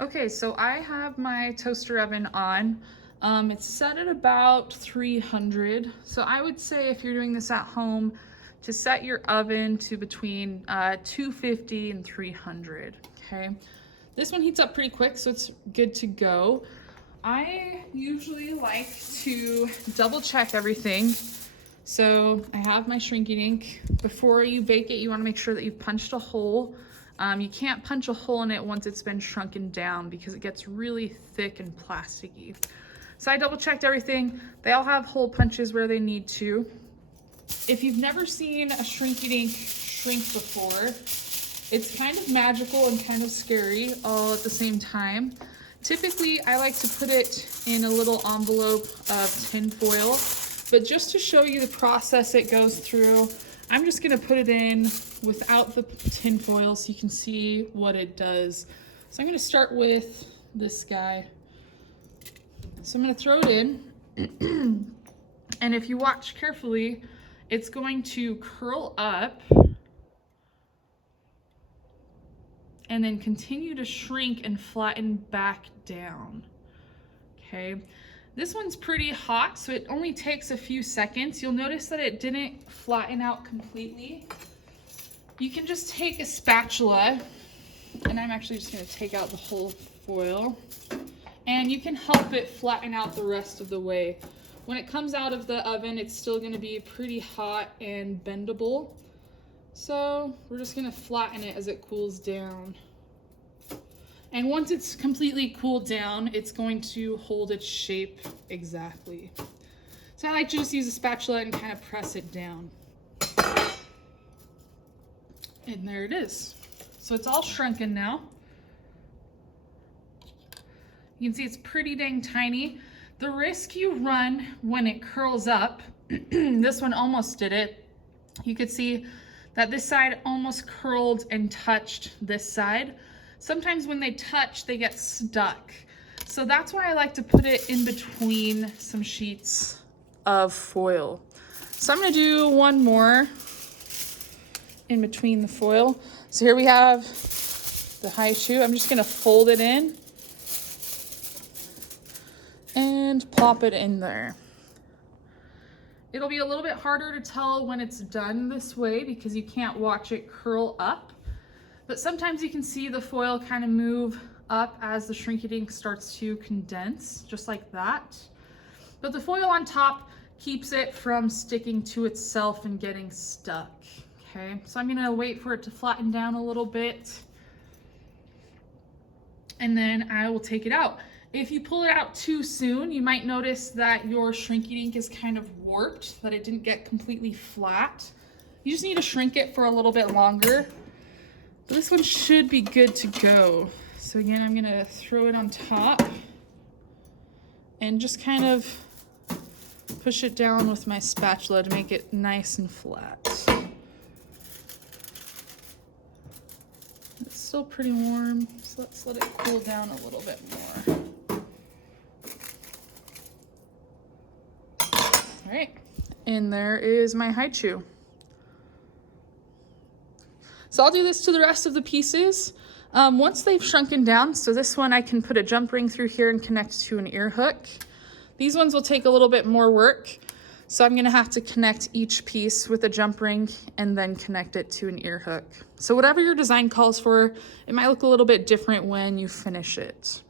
Okay, so I have my toaster oven on. It's set at about 300. So I would say if you're doing this at home, to set your oven to between 250 and 300, okay? This one heats up pretty quick, so it's good to go. I usually like to double check everything. So I have my Shrinky Dink. Before you bake it, you wanna make sure that you've punched a hole. You can't punch a hole in it once it's been shrunken down because it gets really thick and plasticky. So I double checked everything. They all have hole punches where they need to. If you've never seen a Shrinky Dink shrink before, it's kind of magical and kind of scary all at the same time. Typically, I like to put it in a little envelope of tin foil, but just to show you the process it goes through, I'm just gonna put it in without the tin foil so you can see what it does. So I'm gonna start with this guy. So I'm gonna throw it in, and if you watch carefully, it's going to curl up and then continue to shrink and flatten back down, okay? This one's pretty hot, so it only takes a few seconds. You'll notice that it didn't flatten out completely. You can just take a spatula, and I'm actually just gonna take out the whole foil, and you can help it flatten out the rest of the way. When it comes out of the oven, it's still gonna be pretty hot and bendable. So we're just gonna flatten it as it cools down. And once it's completely cooled down, it's going to hold its shape exactly. So I like to just use a spatula and kind of press it down. And there it is. So it's all shrunken now. You can see it's pretty dang tiny. The risk you run when it curls up, this one almost did it. You could see that this side almost curled and touched this side. Sometimes when they touch, they get stuck. So that's why I like to put it in between some sheets of foil. So I'm gonna do one more in between the foil. So here we have the high shoe. I'm just gonna fold it in and plop it in there. It'll be a little bit harder to tell when it's done this way because you can't watch it curl up, but sometimes you can see the foil kind of move up as the Shrinky Dink starts to condense, just like that. But the foil on top keeps it from sticking to itself and getting stuck, okay? So I'm gonna wait for it to flatten down a little bit, and then I will take it out. If you pull it out too soon, you might notice that your Shrinky Dink is kind of warped, that it didn't get completely flat. You just need to shrink it for a little bit longer. But this one should be good to go. So again, I'm gonna throw it on top and just kind of push it down with my spatula to make it nice and flat. It's still pretty warm, so let's let it cool down a little bit more. All right, and there is my high chew. So I'll do this to the rest of the pieces. Once they've shrunken down, so this one I can put a jump ring through here and connect to an ear hook. These ones will take a little bit more work. So I'm gonna have to connect each piece with a jump ring and then connect it to an ear hook. So whatever your design calls for, it might look a little bit different when you finish it.